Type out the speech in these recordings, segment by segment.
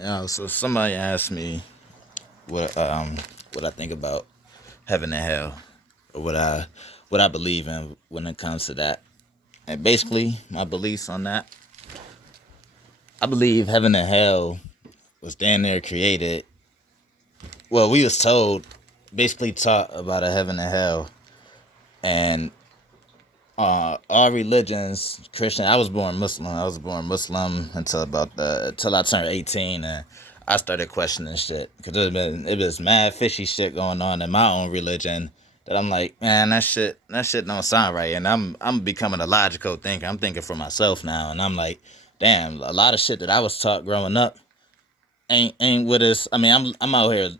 So somebody asked me what what I think about heaven and hell, or what I believe in when it comes to that. And basically, my beliefs on that, I believe heaven and hell was damn near created. Well, we was told, basically taught about a heaven and hell, and all religions, Christian. I was born Muslim. I was born Muslim until I turned 18, and I started questioning shit because it was mad fishy shit going on in my own religion. That I'm like, man, that shit don't sound right. And I'm becoming a logical thinker. I'm thinking for myself now, and I'm like, damn, a lot of shit that I was taught growing up ain't with us. I mean, I'm out here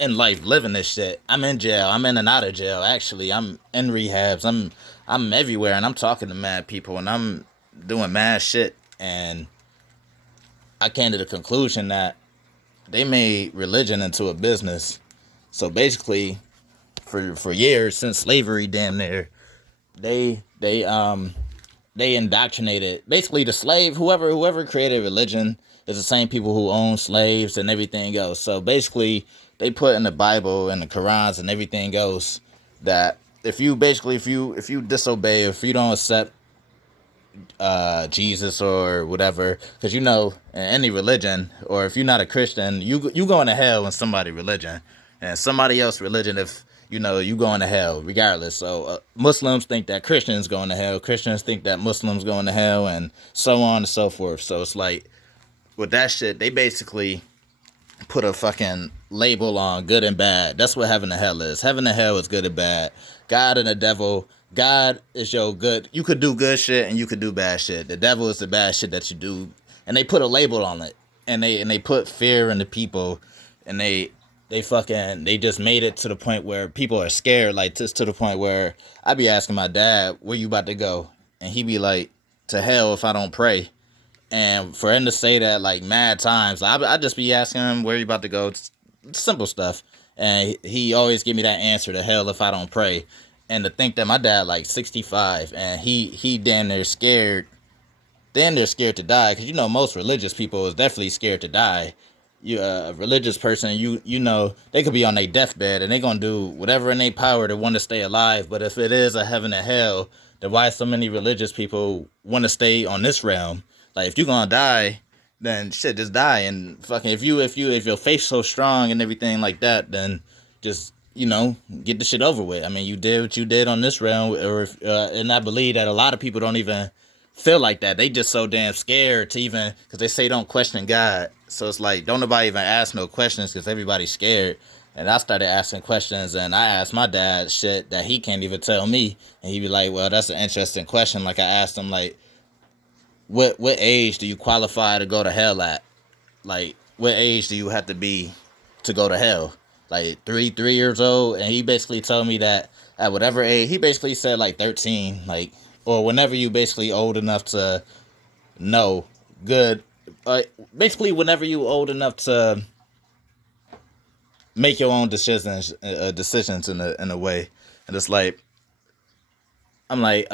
in life living this shit. I'm in jail. I'm in and out of jail. Actually, I'm in rehabs. I'm everywhere, and I'm talking to mad people, and I'm doing mad shit. And I came to the conclusion that they made religion into a business. So basically, for years since slavery, damn near, they they um they indoctrinated basically the slave whoever created religion is the same people who own slaves and everything else. So basically they put in the Bible and the Qurans and everything else that if you disobey, if you don't accept Jesus or whatever, because in any religion, or if you're not a Christian, you going to hell in somebody religion, and somebody else religion, if you going to hell regardless. So Muslims think that Christians going to hell, Christians think that Muslims going to hell, and so on and so forth. So it's like with that shit, they basically put a fucking label on good and bad. That's what heaven and hell is. Heaven and hell is good and bad. God and the devil. God is your good. You could do good shit and you could do bad shit. The devil is the bad shit that you do, and they put a label on it, and they put fear in the people, and they just made it to the point where people are scared. Like just to the point where I be asking my dad, "Where you about to go?" And he be like, "To hell if I don't pray." And for him to say that like mad times, I just be asking him where you about to go, simple stuff, and he always give me that answer: to hell if I don't pray. And to think that my dad like 65, and he damn near scared to die, because most religious people is definitely scared to die. You a religious person, they could be on their deathbed and they gonna do whatever in their power to want to stay alive. But if it is a heaven and hell, then why so many religious people want to stay on this realm? Like if you're gonna die, then shit, just die. And fucking if your faith's so strong and everything like that, then just get the shit over with. I mean, you did what you did on this realm, or and I believe that a lot of people don't even feel like that. They just so damn scared to even, because they say don't question God. So it's like don't nobody even ask no questions because everybody's scared. And I started asking questions, and I asked my dad shit that he can't even tell me, and he'd be like, "Well, that's an interesting question." Like I asked him, like, what age do you qualify to go to hell at? Like, what age do you have to be to go to hell? Like 3 years old, and he basically told me that at whatever age, he basically said like 13, like, or whenever you basically old enough to know good, basically whenever you old enough to make your own decisions in a way. And it's like I'm like,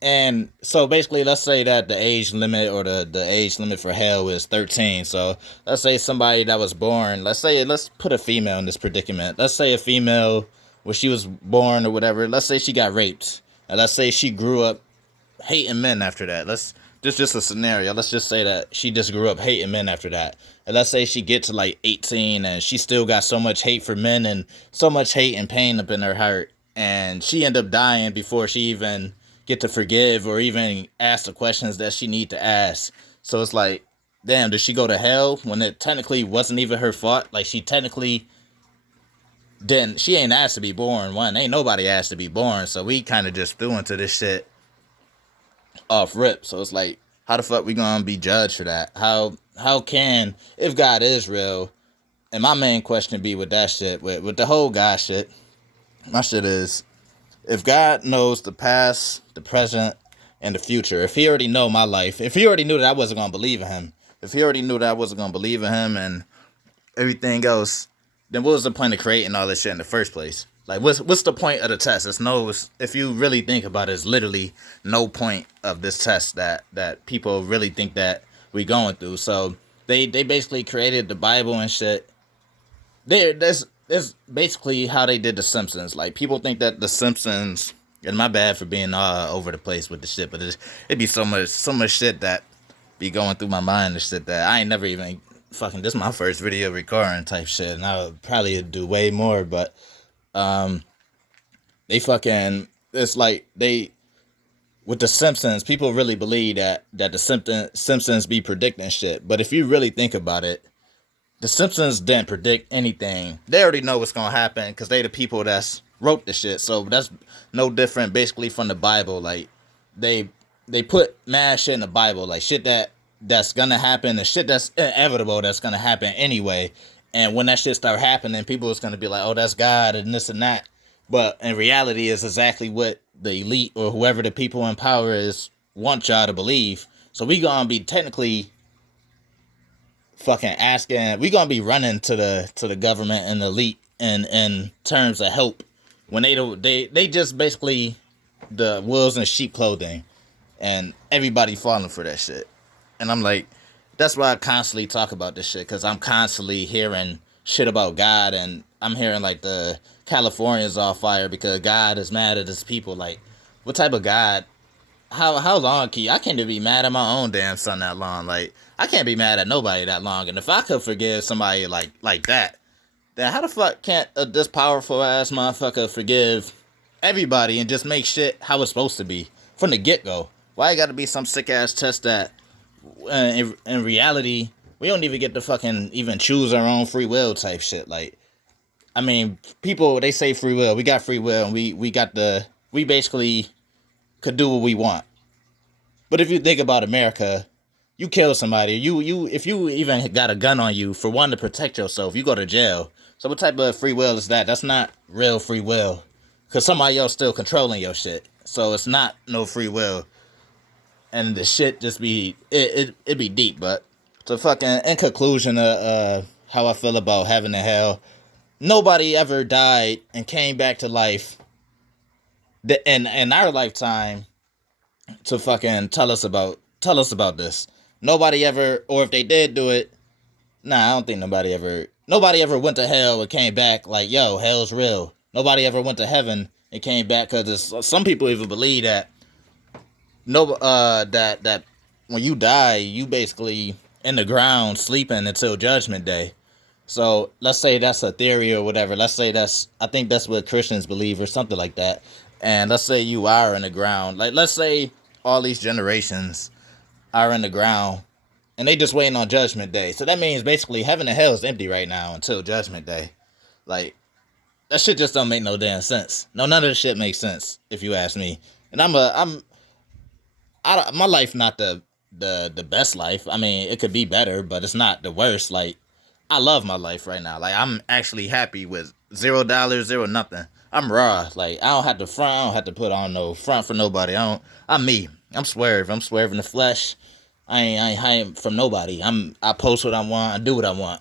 and so basically, let's say that the age limit, or the age limit for hell is 13. So let's say somebody that was born, let's put a female in this predicament. Let's say a female, when she was born or whatever, let's say she got raped. And let's say she grew up hating men after that. This just a scenario. Let's just say that she just grew up hating men after that. And let's say she gets to like 18 and she still got so much hate for men and so much hate and pain up in her heart. And she ended up dying before she even get to forgive or even ask the questions that she need to ask. So it's like, damn, did she go to hell when it technically wasn't even her fault? Like she technically didn't, she ain't asked to be born. One, ain't nobody asked to be born. So we kind of just threw into this shit off rip. So it's like, how the fuck we gonna be judged for that? How can, if God is real? And my main question be with that shit, with the whole God shit, my shit is, if God knows the past, the present, and the future, if he already know my life, if he already knew that I wasn't gonna believe in him, if he already knew that I wasn't gonna believe in him and everything else, then what was the point of creating all this shit in the first place? Like, what's the point of the test? If you really think about it, it's literally no point of this test that people really think that we going through. So They basically created the Bible and shit. That's basically how they did the Simpsons. Like people think that the Simpsons, and my bad for being over the place with the shit, but it'd be so much shit that be going through my mind and shit that I ain't never even fucking. This is my first video recording type shit, and I would probably do way more, but they fucking. It's like they with the Simpsons, people really believe that the Simpsons be predicting shit. But if you really think about it, the Simpsons didn't predict anything. They already know what's gonna happen because they the people that's wrote the shit. So that's no different, basically, from the Bible. Like they they put mad shit in the Bible, like shit that's gonna happen and shit that's inevitable that's gonna happen anyway. And when that shit start happening, people is gonna be like, "Oh, that's God," and this and that. But in reality, it's exactly what the elite or whoever the people in power is want y'all to believe. So we gonna be technically fucking asking. We gonna be running to the government and the elite in terms of help when they don't. They just basically the wolves in sheep clothing, and everybody falling for that shit. And I'm like, that's why I constantly talk about this shit, because I'm constantly hearing shit about God, and I'm hearing like the California's on fire because God is mad at his people. Like, what type of God? How long can you? I can't even be mad at my own damn son that long. Like, I can't be mad at nobody that long. And if I could forgive somebody like that, then how the fuck can't this powerful ass motherfucker forgive everybody and just make shit how it's supposed to be from the get go? Why it got to be some sick ass test that in reality we don't even get to fucking even choose our own free will type shit? Like, I mean, people, they say free will. We got free will, and we basically could do what we want. But if you think about America, you kill somebody, you if you even got a gun on you for wanting to protect yourself, you go to jail. So what type of free will is that? That's not real free will, because somebody else still controlling your shit. So it's not no free will, and the shit just be it be deep. But to fucking in conclusion, how I feel about heaven and hell. Nobody ever died and came back to life in our lifetime to fucking tell us about this. Nobody ever, or if they did do it, nah, I don't think nobody ever went to hell and came back like, yo, hell's real. Nobody ever went to heaven and came back, because some people even believe that that when you die, you basically in the ground sleeping until Judgment Day. So let's say that's a theory or whatever. Let's say I think that's what Christians believe or something like that. And let's say you are in the ground. Like, let's say all these generations are in the ground and they just waiting on Judgment Day. So that means basically heaven and hell is empty right now until Judgment Day. Like, that shit just don't make no damn sense. No, none of this shit makes sense if you ask me. And my life not the best life. I mean, it could be better, but it's not the worst. Like, I love my life right now. Like, I'm actually happy with $0, zero nothing. I'm raw. Like, I don't have to front. I don't have to put on no front for nobody. I'm me. I'm Swerve. I'm Swerve in the flesh. I ain't hiding from nobody. I post what I want. I do what I want.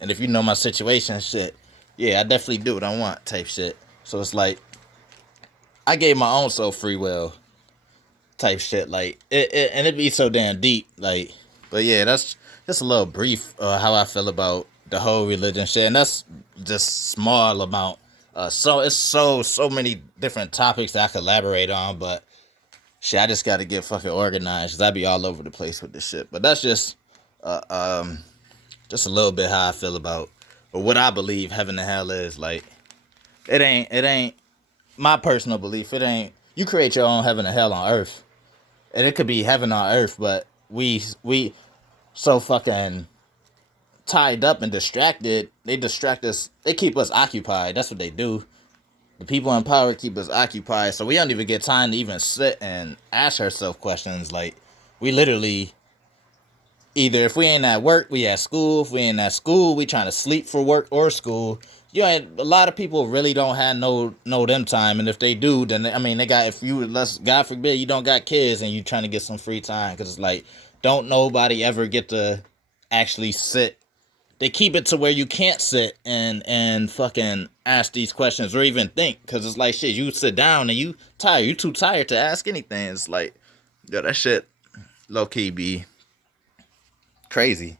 And if you know my situation, shit, yeah, I definitely do what I want type shit. So it's like, I gave my own self free will type shit. Like, and it'd be so damn deep. Like, but yeah, that's just a little brief how I feel about the whole religion shit, and that's just small amount. So it's so many different topics that I could elaborate on, but shit, I just got to get fucking organized, because I be all over the place with this shit. But that's uh, um, just a little bit how I feel about, or what I believe heaven and hell is. Like, it ain't my personal belief. It ain't, you create your own heaven and hell on earth, and it could be heaven on earth, but we so fucking tied up and distracted. They distract us. They keep us occupied. That's what they do. The people in power keep us occupied, so we don't even get time to even sit and ask ourselves questions. Like, we literally, either if we ain't at work, we at school. If we ain't at school, we trying to sleep for work or school. A lot of people really don't have no them time, and if they do, then I mean, they got, if you, let's, God forbid, you don't got kids and you trying to get some free time, because it's like, don't nobody ever get to actually sit. They keep it to where you can't sit and fucking ask these questions or even think, because it's like, shit, you sit down and you tired. You too tired to ask anything. It's like, yo, that shit low key be crazy.